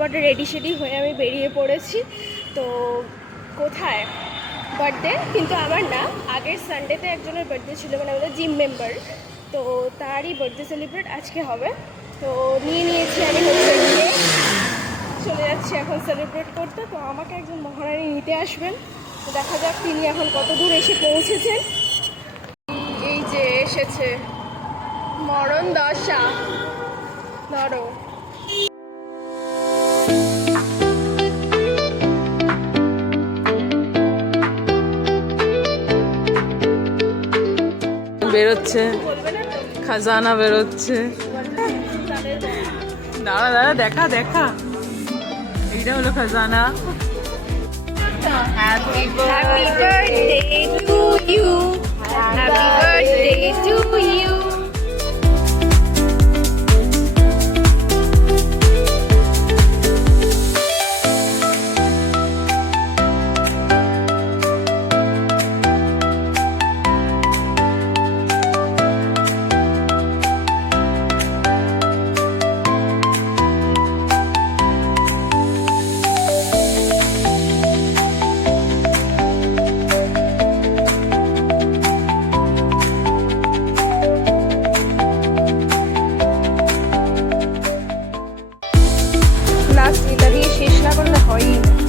ঝটপটে ready সেডি হয়ে আমি বেরিয়ে পড়েছি। তো কোথায় বার্থডে, কিন্তু আমার না, আগের সানডেতে একজনের বার্থডে ছিল, মানে আমাদের জিম মেম্বার, তো তারই বার্থডে সেলিব্রেট আজকে হবে। তো নিয়েছি আমি হচ্ছে গিয়ে চলে যাচ্ছি এখন সেলিব্রেট করতে। তো আমাকে একজন মহারানী নিতে আসবেন, তো দেখা যাক তিনি এখন কত দূর এসে পৌঁছেছেন। এই যে এসেছে মরণ দশা, ধরো। বেরোচ্ছে, খাজানা বেরোচ্ছে। দাঁড়া দাঁড়া, দেখা দেখা, এইটা হলো খাজানা। Happy birthday to you, happy birthday to you. Last এটা দিয়ে শেষ না করলে হয়ই না।